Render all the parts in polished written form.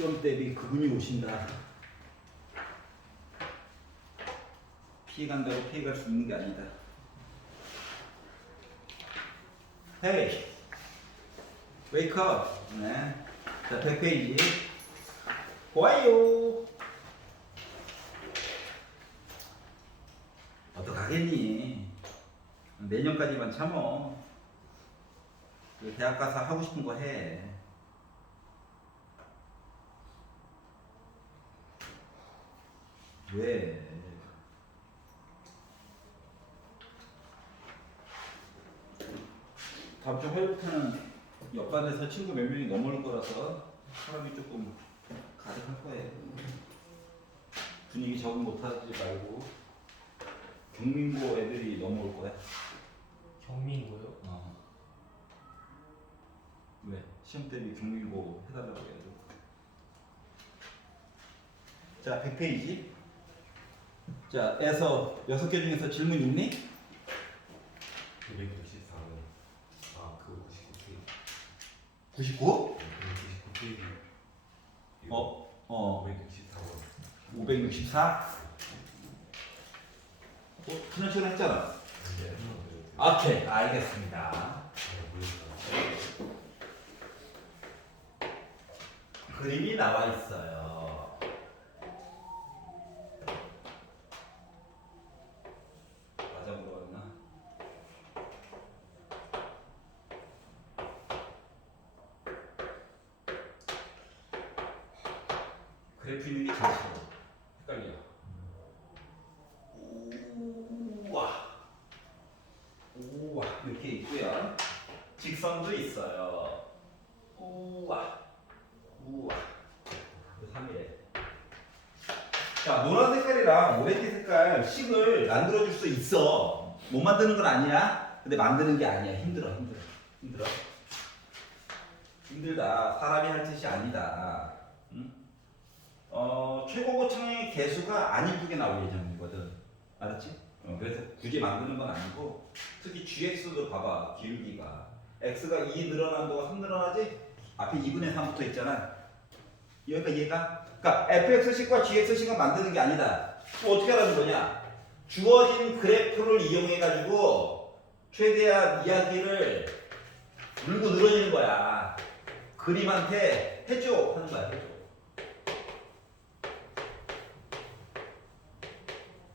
시험 대비 그분이 오신다. 피해간다고 피해갈 수 있는 게 아니다. 헤이, wake up. 네. 자, 100페이지. 좋아요. 어떡하겠니? 내년까지만 참어. 대학 가서 하고 싶은 거 해. 왜? 다음 주 화요일부터는 옆반에서 친구 몇 명이 넘어올 거라서 사람이 조금 가득할 거예요. 분위기 적응 못하지 말고 경민고 애들이 넘어올 거야. 경민고요? 왜? 시험 대비 경민고 해달라고 해야죠. 자, 100페이지. 자, 에서 6개 중에서 질문 있니? 264번. 아, 그 99페이지. 99? 299페이지. 564번. 564? 지난 시간에 했잖아. 네. 오케이, 알겠습니다. 그림이 나와 있어요. 맞아 물어봤나? 그래프 있는 게 제일 싫어. 헷갈려. 우와. 우와. 이렇게 있고요. 직선도 있어요. 우와. 우와. 3이래. 자, 노란 색깔이랑 오렌지 색깔 식을 만들어줄 수 있어. 못 만드는 건 아니야. 근데 만드는 게 아니야. 힘들어. 힘들다. 사람이 할 짓이 아니다. 응? 최고고층의 개수가 안 이쁘게 나올 예정이거든. 알았지? 그래서 굳이 만드는 건 아니고, 특히 GX도 봐봐. 기울기가 X가 2 늘어난 거가 3 늘어나지? 앞에 2분의 3 붙어 있잖아. 얘가 그러니까 fx식과 gx식을 만드는 게 아니다. 또 어떻게 하라는 거냐? 주어진 그래프를 이용해 가지고 최대한 이야기를 물고 늘어지는 거야. 그림한테 해줘 하는 거야. 해줘.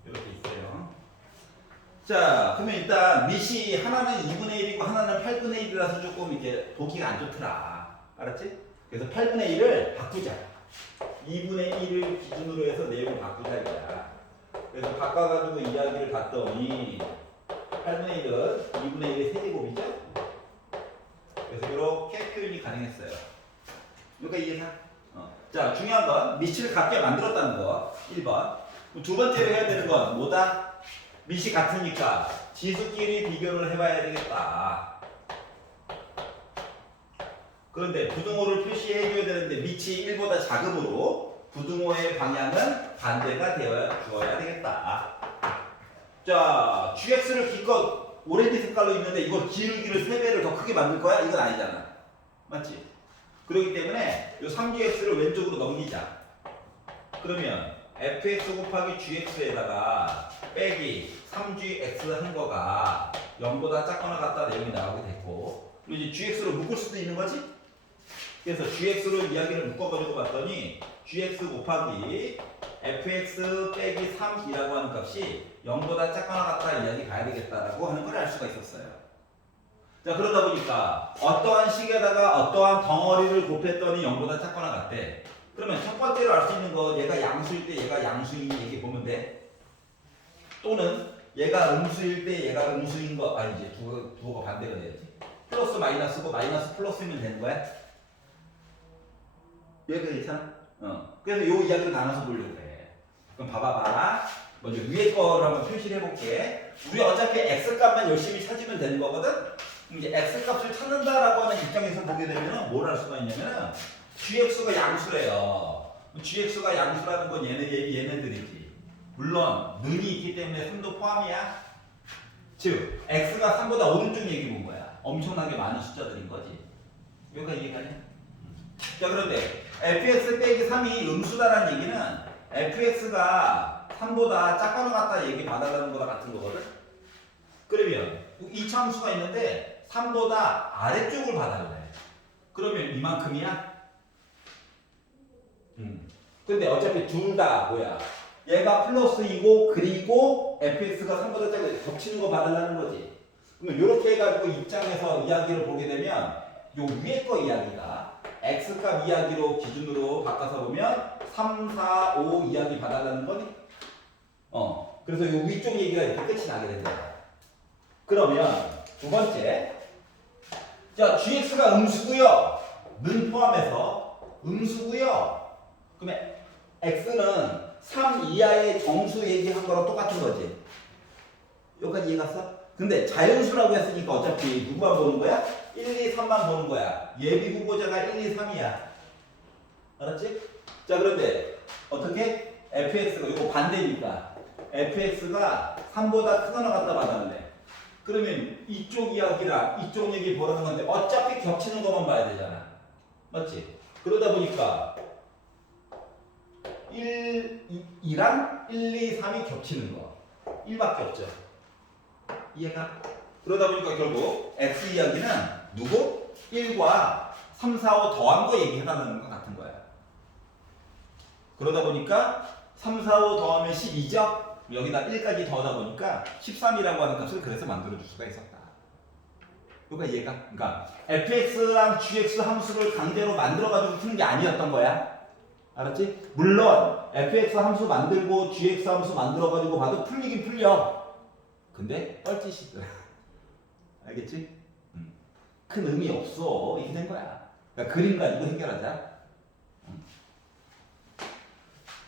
이렇게 있어요. 자, 그러면 일단 밑이 하나는 2분의 1이고 하나는 8분의 1이라서 조금 이렇게 보기가 안 좋더라. 알았지? 그래서 8분의 1을 바꾸자. 2분의 1을 기준으로 해서 내용을 바꾸자 이거야. 그래서 바꿔가지고 이야기를 봤더니 8분의 1은 2분의 1의 세제곱이죠? 그래서 이렇게 표현이 가능했어요. 그러니까 이해가? 자, 중요한 건 밑을 같게 만들었다는 거. 1번. 두 번째로 해야 되는 건 뭐다? 밑이 같으니까 지수끼리 비교를 해봐야 되겠다. 그런데 부등호를 표시해줘야 되는데 밑이 1보다 작으므로 부등호의 방향은 반대가 되어 주어야 되겠다. 자, GX를 기껏 오렌지 색깔로 있는데 이걸 기울기를 3배를 더 크게 만들 거야? 이건 아니잖아. 맞지? 그렇기 때문에 이 3GX를 왼쪽으로 넘기자. 그러면 fx 곱하기 gx에다가 빼기 3gx 한 거가 0보다 작거나 같다 내용이 나오게 됐고, 그리고 이제 gx로 묶을 수도 있는 거지? 그래서 gx로 이야기를 묶어가지고 봤더니 gx 곱하기 fx 빼기 3이라고 하는 값이 0보다 작거나 같다 이야기 가야 되겠다라고 하는 걸 알 수가 있었어요. 자, 그러다 보니까 어떠한 식에다가 어떠한 덩어리를 곱했더니 0보다 작거나 같대. 그러면 첫 번째로 알 수 있는 거 얘가 양수일 때 얘가 양수인 얘기 보면 돼. 또는 얘가 음수일 때 얘가 음수인 거 아니지. 두어가 반대가 돼야지. 플러스 마이너스고 마이너스 플러스면 되는 거야. 여기가 괜찮아? 그래서 요 이야기를 나눠서 보려고 해. 그럼 봐봐. 먼저 위에 거를 한번 표시를 해볼게. 우리 어차피 x값만 열심히 찾으면 되는 거거든? 이제 x값을 찾는다라고 하는 입장에서 보게 되면 뭘 할 수가 있냐면은 gx가 양수래요. gx가 양수라는 건 얘네들이지. 물론 능이 있기 때문에 3도 포함이야. 즉 x가 3보다 오른쪽 얘기 본 거야. 엄청나게 많은 숫자들인 거지. 여기가 이해가냐? 자, 그런데 fx 빼기 3이 음수다라는 얘기는 fx가 3보다 작거나 같다 얘기 받아가는 거랑 같은 거거든. 그러면 이차함수가 있는데 3보다 아래쪽을 봐달래. 그러면 이만큼이야? 근데 어차피 둘 다 뭐야? 얘가 플러스이고 그리고 fx가 3보다 작고 겹치는 거 받으려는 거지. 그러면 이렇게 해가지고 입장에서 이야기를 보게 되면 요 위에 거 이야기가 x값 이야기로 기준으로 바꿔서 보면 3, 4, 5 이야기 봐달라는 거니? 그래서 요 위쪽 얘기가 이렇게 끝이 나게 된다. 그러면 두 번째, 자 gx가 음수고요. 는 포함해서 음수고요. 그러면 x는 3 이하의 정수 얘기한 거랑 똑같은 거지. 여기까지 이해 갔어? 근데 자연수라고 했으니까 어차피 누구만 보는 거야? 1, 2, 3만 보는 거야. 예비 후보자가 1, 2, 3이야. 알았지? 자 그런데 어떻게? fx가 이거 반대니까 fx가 3보다 크거나 같다 받았네. 그러면 이쪽 이야기랑 이쪽 얘기 보라는 건데 어차피 겹치는 것만 봐야 되잖아. 맞지? 그러다 보니까 2랑 1, 2, 3이 겹치는 거 1밖에 없죠. 이해가? 그러다 보니까 결국 x 이야기는 누구? 1과 3, 4, 5 더한 거 얘기해달라는 거 같은 거야. 그러다 보니까 3, 4, 5 더하면 12죠? 여기다 1까지 더하다 보니까 13이라고 하는 값을 그래서 만들어줄 수가 있었다. 그러니까 얘가 그러니까 fx랑 gx 함수를 강제로 만들어가지고 푸는 게 아니었던 거야. 알았지? 물론 fx 함수 만들고 gx 함수 만들어가지고 봐도 풀리긴 풀려. 근데 뻘짓이더라. 알겠지? 큰 의미 없어. 이렇게 된 거야. 그러니까 그림 가지고 해결하자.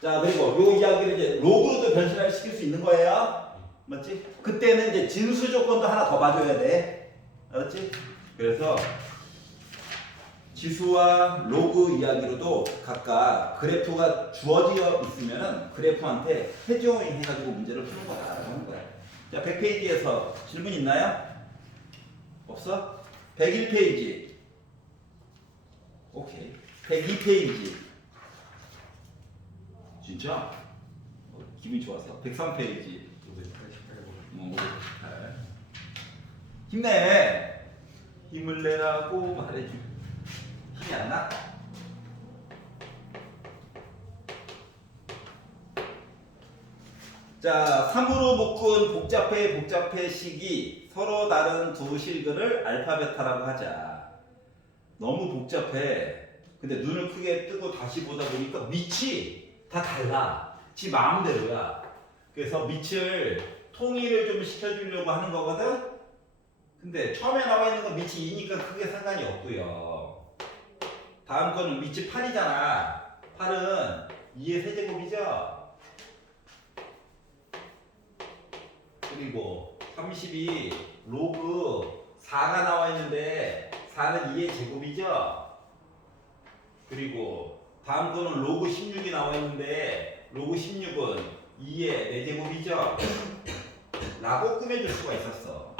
자 그리고 요 이야기를 이제 로그로도 변신을 시킬 수 있는 거예요. 맞지? 그때는 이제 진수 조건도 하나 더 봐줘야 돼. 알았지? 그래서 지수와 로그 이야기로도 각각 그래프가 주어져 있으면은 그래프한테 해조잉 해가지고 문제를 푸는 거야. 하는 거야. 자 100페이지에서 질문 있나요? 없어? 101페이지. 오케이. 102페이지. 진짜? 기분이 좋아서. 103페이지. 588. 힘내. 힘을 내라고 말해줘. 힘이 안 나? 자, 3으로 묶은 복잡해 식이 서로 다른 두 실근을 알파 베타라고 하자. 너무 복잡해. 근데 눈을 크게 뜨고 다시 보다 보니까 밑이 다 달라. 지 마음대로야. 그래서 밑을 통일을 좀 시켜주려고 하는 거거든. 근데 처음에 나와 있는 건 밑이 2니까 크게 상관이 없고요. 다음 거는 밑이 8이잖아. 8은 2의 세제곱이죠. 그리고 32 로그 4가 나와 있는데 4는 2의 제곱이죠. 그리고 다음 거는 로그 16이 나와 있는데 로그 16은 2의 4제곱이죠. 라고 꾸며줄 수가 있었어.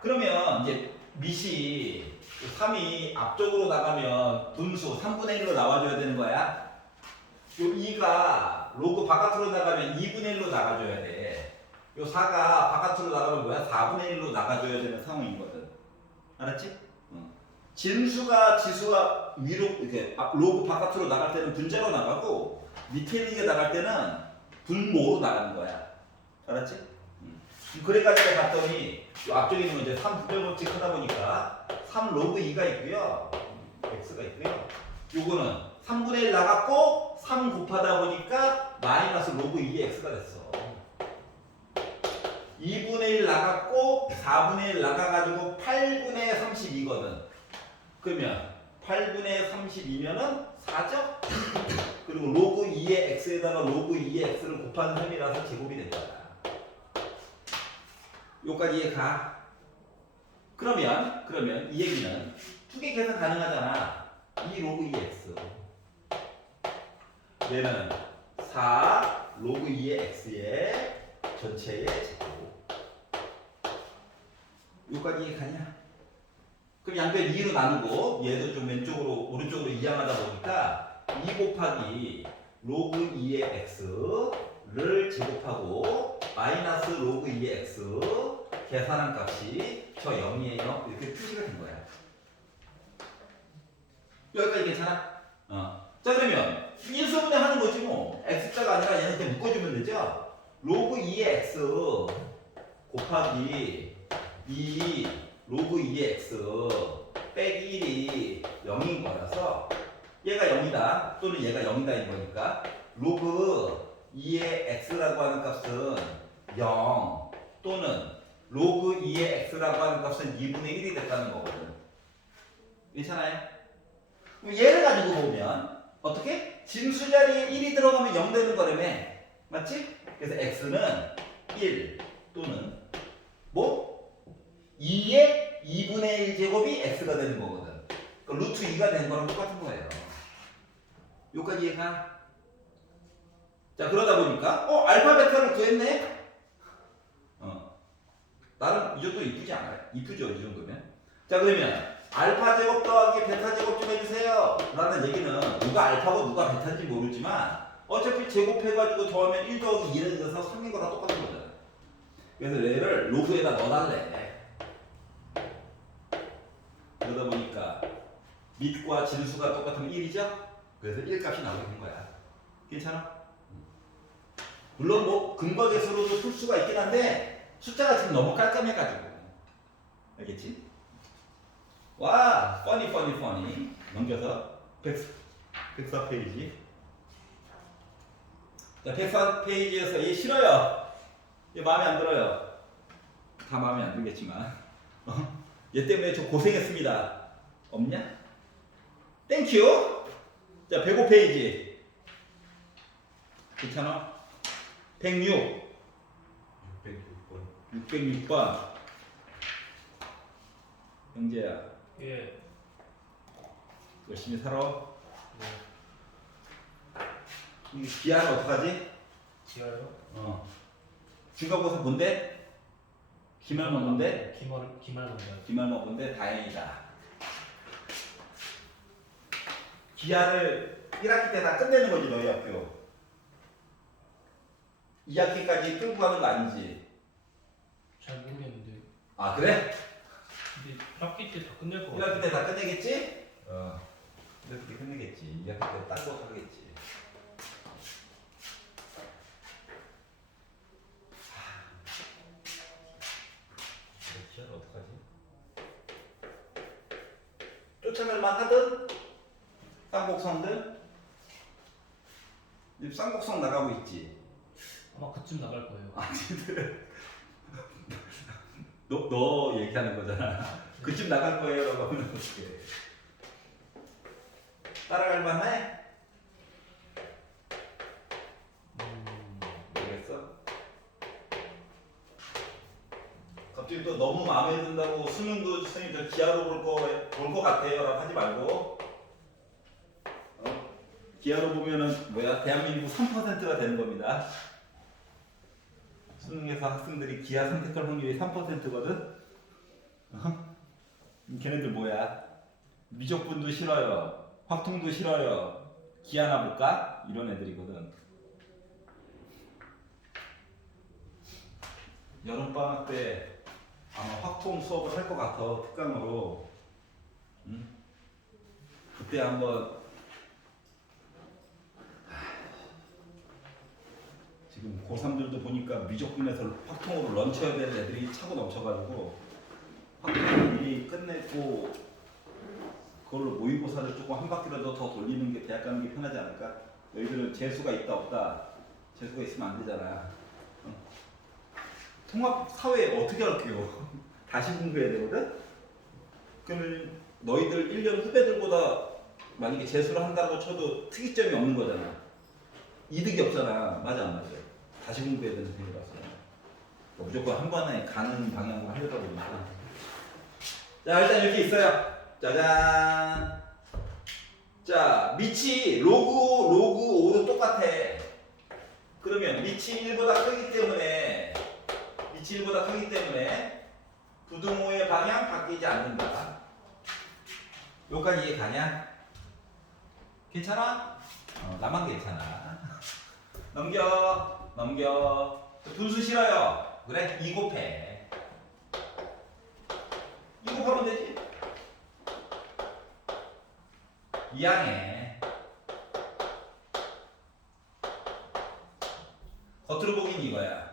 그러면 이제 밑이 3이 앞쪽으로 나가면 분수 3분의 1로 나와줘야 되는 거야. 요 2가 로그 바깥으로 나가면 2분의 1로 나가줘야 돼. 요 4가 바깥으로 나가면 뭐야? 4분의 1로 나가줘야 되는 상황이거든. 알았지? 진수가 지수가 위로 이렇게 로그 바깥으로 나갈 때는 분자로 나가고 밑에 있는 게 나갈 때는 분모로 나가는 거야. 알았지? 그래가지고 봤더니 요 앞쪽에 있는 건 이제 3 부절법칙 하다 보니까 3 로그 2가 있고요. x가 있고요. 요거는 3분의 1 나갔고 3 곱하다 보니까 마이너스 로그 2의 x가 됐어. 2분의 1 나갔고 4분의 1 나가가지고 8분의 32거든. 그러면 8분의 32면은 4죠? 그리고 로그 2의 x에다가 로그 2의 x를 곱한 3이라서 제곱이 된다. 요까지 이해가? 그러면 이 얘기는 투개 계산 가능하잖아. 2 로그 2x 얘는 4 로그 2의 x의 전체의 제곱. 요까지 이해가냐? 그럼 양변 2로 나누고 얘도 좀 왼쪽으로 오른쪽으로 이양하다 보니까 2 곱하기 로그 2의 x를 제곱하고 마이너스 로그 2의 x 계산한 값이 저 0이에요. 이렇게 표시가 된 거야. 여기까지 괜찮아? 자 그러면 인수분해 하는 거지 뭐. x자가 아니라 얘한테 묶어주면 되죠. 로그 2의 x 곱하기 2 로그 2의 x 빼기 1이 0인 거라서 얘가 0이다 또는 얘가 0이다인 거니까 로그 2의 x라고 하는 값은 0 또는 로그 2의 x라고 하는 값은 2분의 1이 됐다는 거거든. 괜찮아요? 그럼 얘를 가지고 보면 어떻게? 진수 자리에 1이 들어가면 0 되는 거라며. 맞지? 그래서 x는 1 또는 뭐? 2의 2분의 1 제곱이 x가 되는 거거든. 그러니까 루트 2가 되는 거랑 똑같은 거예요. 여기까지 이해가? 자 그러다 보니까 알파 베타를 구했네? 나름 이 정도 이쁘지 않아요? 이쁘죠 이 정도면? 자 그러면 알파 제곱 더하기 베타 제곱 좀 해주세요 라는 얘기는 누가 알파고 누가 베타인지 모르지만 어차피 제곱해가지고 더하면 1 더하기 2를 넣어서 3인 거랑 똑같은 거잖아. 그래서 얘를 로그에다 넣어달래. 그러다 보니까 밑과 진수가 똑같으면 1이죠? 그래서 1 값이 나오게 된 거야. 괜찮아? 물론 뭐 근거계수로도 풀 수가 있긴 한데 숫자가 지금 너무 깔끔해가지고. 알겠지? 와, funny. 넘겨서 104페이지. 자, 104페이지에서 얘 싫어요. 얘 마음에 안 들어요. 다 마음에 안 들겠지만. 얘 때문에 저 고생했습니다. 없냐? 땡큐. 자, 105페이지. 괜찮아? 106. 606번. 606번. 영재야, 예. 열심히 살아. 네. 이 기아는 어떡하지? 지하요? 중간고사 뭔데? 기말모 뭔데? 기말고사. 기말모 뭔데? 다행이다. 기아를 1학기 때 다 끝내는 거지 너희 학교. 2학기까지 끌고 가는 거 아니지? 잘 모르겠는데. 아 그래? 근데 학기 때 다 끝낼 거 1학기 때 다 끝내겠지? 1학기 때 끝내겠지. 2학기 때 딱 하겠지. 기아는 어떡하지? 쫓아낼만 하든? 쌍곡성들? 지금 쌍곡성 나가고 있지? 아마 그쯤 나갈 거예요. 아, 너 얘기하는 거잖아. 그쯤 나갈 거예요 라고 하면 어떡해. 따라갈 만해? 모르겠어? 갑자기 또 너무 마음에 든다고 수능도 선생님들 기하로 볼 거 같아요 라고 하지 말고 기하로 보면은 뭐야 대한민국 3%가 되는 겁니다. 수능에서 학생들이 기하 선택할 확률이 3%거든? 걔네들 뭐야? 미적분도 싫어요. 확통도 싫어요. 기하나 볼까? 이런 애들이거든. 여름방학 때 아마 확통 수업을 할 것 같아. 특강으로. 응? 그때 한번 지금 고3들도 보니까 미적분에서 확통으로 런쳐야 되는 애들이 차고 넘쳐가지고 확통이 끝내고 그걸로 모의고사를 조금 한 바퀴라도 더 돌리는 게 대학 가는 게 편하지 않을까? 너희들은 재수가 있다 없다 재수가 있으면 안 되잖아. 통합 사회 어떻게 할게요? 다시 공부해야 되거든? 그러면 너희들 1년 후배들보다 만약에 재수를 한다고 쳐도 특이점이 없는 거잖아. 이득이 없잖아. 맞아 안 맞아? 다시 공부해야 되는 셈이라서 무조건 한 번에 가는 방향으로 하려다 보니까. 자 일단 이렇게 있어요. 짜잔. 자 밑이 로그 5도 똑같아. 그러면 밑이 1보다 크기 때문에 부등호의 방향 바뀌지 않는다. 여기까지 이해 가냐? 괜찮아? 나만 괜찮아. 넘겨. 분수 싫어요. 그래? 2 곱해. 2 곱하면 되지. 2항에 겉으로 보긴 이거야.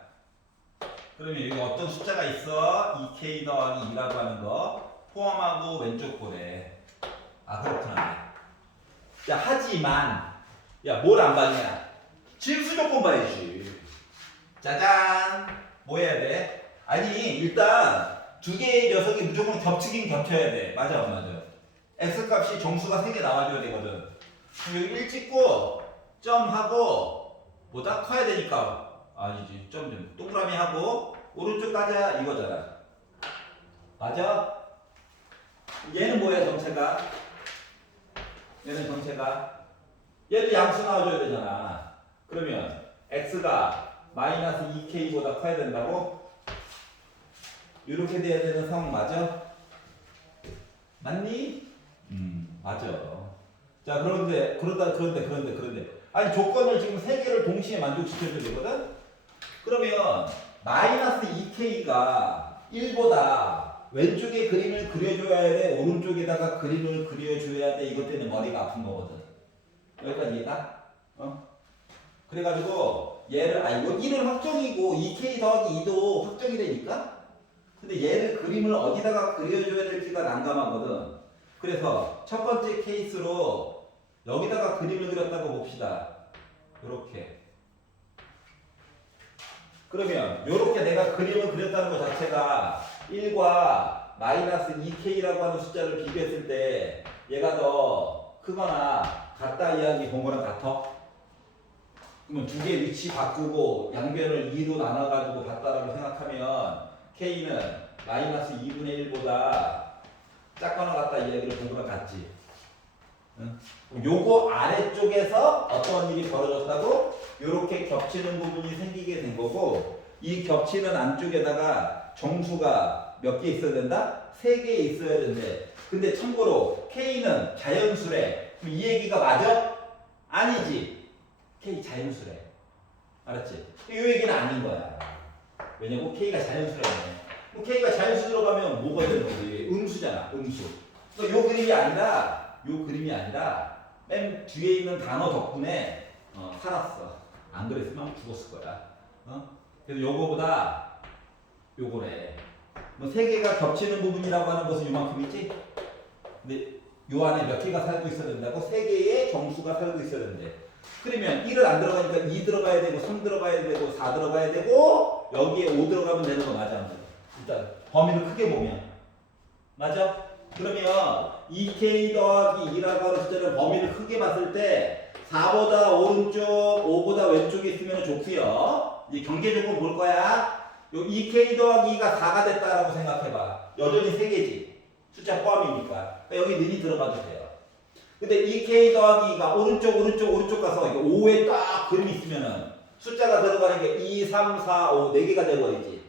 그러면 여기 어떤 숫자가 있어? 2k 더하기 2라고 하는 거 포함하고 왼쪽 보래. 아 그렇구나. 야 하지만 야 뭘 안 봤냐? 진수 조건 봐야지. 짜잔. 뭐 해야 돼? 아니 일단 두 개의 녀석이 무조건 겹치긴 겹쳐야 돼. 맞아 안 맞아? x 값이 정수가 3개 나와줘야 되거든. 그럼 여기 1 찍고 점하고 뭐다 커야 되니까 아니지 점 동그라미 하고 오른쪽 가자 이거잖아. 맞아? 얘는 뭐야 정체가? 얘는 정체가 얘도 양수 나와줘야 되잖아. 그러면 x가 마이너스 2k보다 커야 된다고? 이렇게 돼야 되는 상황 맞아? 맞니? 맞아. 자 그런데 아니 조건을 지금 세 개를 동시에 만족시켜줘야 되거든? 그러면 마이너스 2k가 1보다 왼쪽에 그림을 그려줘야 돼? 오른쪽에다가 그림을 그려줘야 돼? 이것 때문에 머리가 아픈 거거든. 여기까지 이해가? 그래가지고 얘를 이거 1은 확정이고 2k 더하기 2도 확정이 되니까 근데 얘를 그림을 어디다가 그려줘야 될지가 난감하거든. 그래서 첫 번째 케이스로 여기다가 그림을 그렸다고 봅시다. 요렇게. 그러면 요렇게 내가 그림을 그렸다는 것 자체가 1과 마이너스 2k라고 하는 숫자를 비교했을 때 얘가 더 크거나 같다 이야기 본 거랑 같아? 그러면 두 개 위치 바꾸고 양변을 2로 나눠가지고 같다라고 생각하면 K는 마이너스 2분의 1보다 작거나 같다 이야기를 본 거랑 같지? 응? 요거 아래쪽에서 어떤 일이 벌어졌다고? 요렇게 겹치는 부분이 생기게 된 거고 이 겹치는 안쪽에다가 정수가 몇 개 있어야 된다? 3개 있어야 된대. 근데 참고로 K는 자연수래. 그럼 이 얘기가 맞아? 아니지. K 자연수래. 알았지? 이 얘기는 아닌 거야. 왜냐면 K가 자연수라네. 그럼 K가 자연수 들어가면 뭐가 되는 거지? 음수잖아. 음수. 그러니까 요 그림이 아니라 맨 뒤에 있는 단어 덕분에 살았어. 안 그랬으면 죽었을 거야. 그래서 요거보다 요거래. 뭐 세 개가 겹치는 부분이라고 하는 것은 요만큼이지? 근데 요 안에 몇 개가 살고 있어야 된다고? 세 개의 정수가 살고 있어야 된대. 그러면 1은 안 들어가니까 2 들어가야 되고 3 들어가야 되고 4 들어가야 되고 여기에 5 들어가면 되는 거 맞아 안 맞아? 일단 범위를 크게 보면 맞아? 그러면 2k 더하기 2라고 하는 숫자는 범위를 크게 봤을 때 4보다 오른쪽, 5보다 왼쪽에 있으면 좋고요. 이제 경계 조건 볼 거야. 요 2k 더하기 2가 4가 됐다라고 생각해봐. 여전히 3개지. 숫자 포함이니까. 그러니까 여기 는이 들어가도 돼요. 근데 2k 더하기 2가 오른쪽 가서 5에 딱 그림이 있으면은 숫자가 들어가는 게 2, 3, 4, 5, 4개가 돼버리지.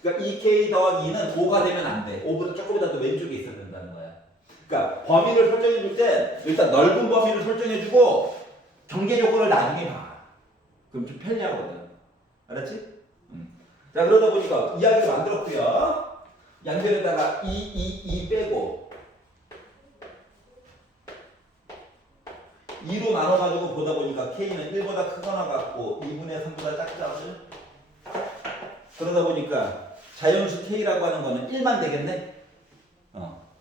그러니까 2k 더하기 2는 5가 되면 안 돼. 5보다 조금이라도 왼쪽에 있어야 된다는 거야. 그러니까 범위를 설정해 줄 때 일단 넓은 범위를 설정해 주고 경계 조건을 나중에 봐. 그럼 좀 편리하거든. 알았지? 자 그러다 보니까 이야기를 만들었고요. 양변에다가 2 빼고 2로 나눠가지고 보다 보니까 K는 1보다 크거나 같고 2분의 3보다 작죠. 그러다 보니까 자연수 K라고 하는 거는 1만 되겠네.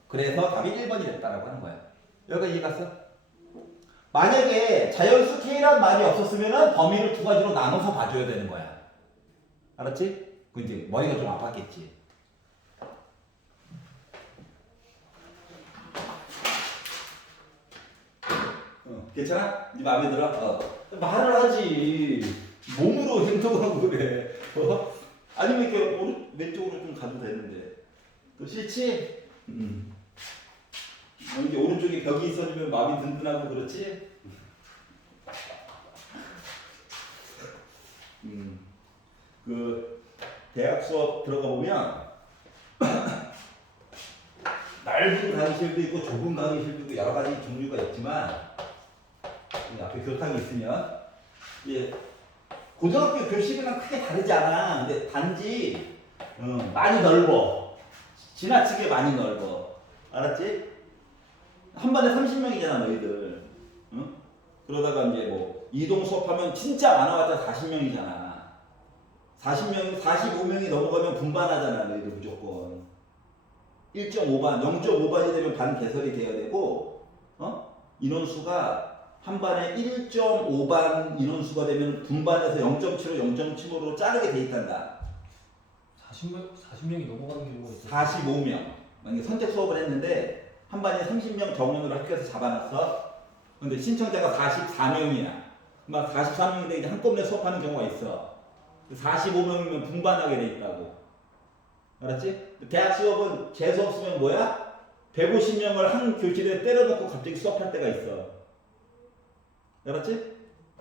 그래서 답이 1번이 됐다라고 하는 거야. 여기까지 이해 갔어? 만약에 자연수 K란 말이 없었으면 범위를 두 가지로 나눠서 봐줘야 되는 거야. 알았지? 그 이제 머리가 좀 아팠겠지. 괜찮아? 네 마음에 들어? 말을 하지. 몸으로 행동을 하고 그래. 아니면 이렇게 왼쪽으로 좀 가도 되는데. 또 싫지? 이제 오른쪽에 벽이 있어지면 마음이 든든하고 그렇지? 그 대학 수업 들어가 보면 넓은 강의실도 있고 좁은 강의실도 있고 여러 가지 종류가 있지만 이 앞에 교탁이 있으면 예, 고등학교 교실이랑 크게 다르지 않아. 근데 단지 많이 넓어. 지나치게 많이 넓어. 알았지? 한 반에 30명이잖아 너희들. 응? 그러다가 이제 뭐 이동 수업하면 진짜 많아봤자 40명이잖아. 40명, 45명이 넘어가면 분반하잖아 너희들 무조건. 1.5반, 0.5반이 되면 반 개설이 돼야 되고, 인원수가 한 반에 1.5반 인원수가 되면 분반해서 0.75, 0.75로 자르게 돼 있단다. 40명이 넘어가는 경우가 있어요. 45명. 만약에 선택 수업을 했는데 한 반에 30명 정원으로 학교에서 잡아놨어. 근데 신청자가 44명이야. 막 44명인데 이제 한꺼번에 수업하는 경우가 있어. 45명이면 분반하게 돼 있다고. 알았지? 대학 수업은 재수업 쓰면 뭐야? 150명을 한 교실에 때려놓고 갑자기 수업할 때가 있어. 알았지?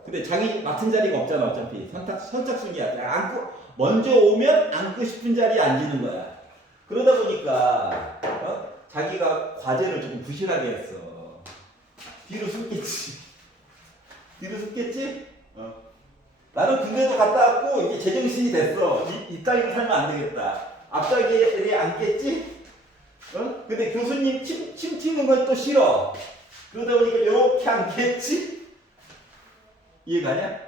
근데 자기 맡은 자리가 없잖아 어차피. 선착순이야. 먼저 오면 앉고 싶은 자리에 앉는 거야. 그러다 보니까 자기가 과제를 조금 부실하게 했어. 뒤로 숨겠지. 뒤로 숨겠지? 나는 군대도 갔다 왔고 이제 제정신이 됐어. 이 따위로 살면 안 되겠다. 앞자리에 앉겠지? 근데 교수님 침 튀는 건 또 싫어. 그러다 보니까 이렇게 앉겠지? 이해가냐?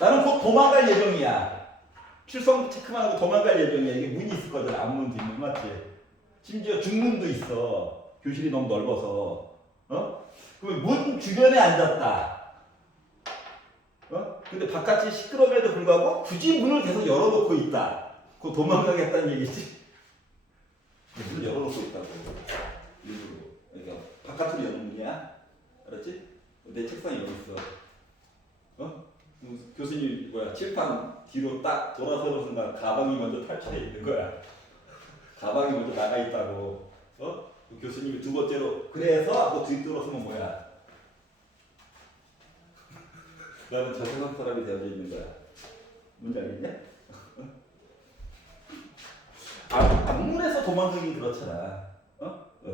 나는 곧 도망갈 예정이야. 출석 체크만 하고 도망갈 예정이야. 이게 문이 있을 거든. 앞문, 뒷문, 맞지? 심지어 중문도 있어. 교실이 너무 넓어서. 그러면 문 주변에 앉았다. 근데 바깥이 시끄러움에도 불구하고 굳이 문을 계속 열어놓고 있다. 그거 도망가겠다는 얘기지? 문 열어놓고 있다고. 일부러. 그러니까 바깥으로 여는 문이야. 알았지? 내 책상에 여기 있어. 교수님 칠판 뒤로 딱 돌아서는 순간 가방이 먼저 탈출해 있는 거야. 가방이 먼저 나가 있다고. 교수님이 두 번째로 그래서 하고 뒤돌아서면 뭐야? 나는 저 세상 사람이 되어져 있는 거야. 뭔지 알겠냐? 앞문에서 도망가긴 그렇잖아.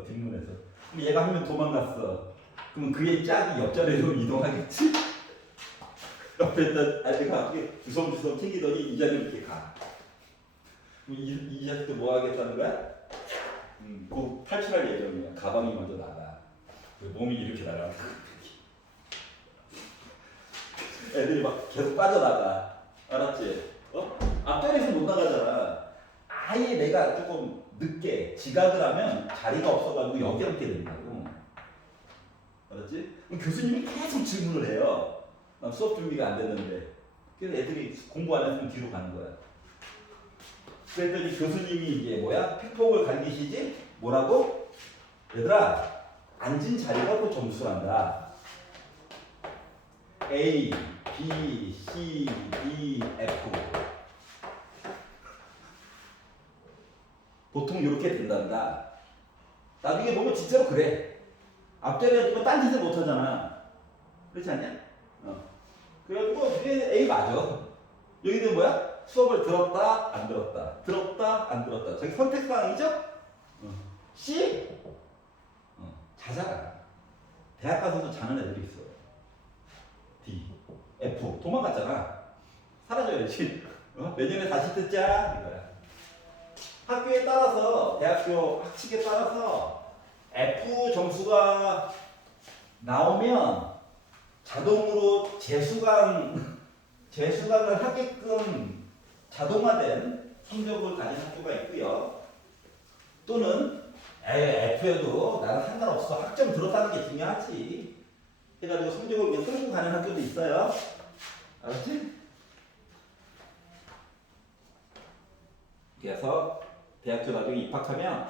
뒷문에서. 그럼 얘가 한 명 도망갔어. 그러면 그의 짝이 옆자리로 이동하겠지? 옆에 있던 아이가 갑자기 주섬주섬 튕기더니 이 자리로 이렇게 가. 그럼 이 자식도 뭐 하겠다는 거야? 곧 탈출할 예정이야. 가방이 먼저 나가. 몸이 이렇게 나가. 애들이 막 계속 빠져나가. 알았지? 앞자리에서 못 나가잖아. 아예 내가 조금 늦게 지각을 하면 자리가 없어가지고 여기 앉게 된다고. 알았지? 그럼 교수님이 계속 질문을 해요. 난 수업 준비가 안 됐는데. 그래서 애들이 공부 안 했으면 뒤로 가는 거야. 그랬더니 교수님이 이제 뭐야? 픽폭을 갈기시지? 뭐라고? 얘들아, 앉은 자리가 그 점수란다. A, B, C, D, F. 보통 이렇게 된단다. 나중에 보면 진짜로 그래. 앞자리에 두면 딴 짓을 못 하잖아. 그렇지 않냐? 그래가지고 얘는 A 맞아. 여기는 뭐야? 수업을 들었다, 안 들었다. 들었다, 안 들었다. 저기 선택사항이죠? C? 자잖아. 대학 가서도 자는 애들이 있어. D, F. 도망갔잖아. 사라져야지. 내년에 다시 듣자. 이거야. 학교에 따라서, 대학교 학칙에 따라서 F 점수가 나오면 자동으로 재수강을 하게끔 자동화된 성적을 가진 학교가 있고요. 또는 F여도 나는 상관없어. 학점 들었다는 게 중요하지. 해가지고 성적을 그냥 끌고 가는 학교도 있어요. 알았지? 그래서 대학교 나중에 입학하면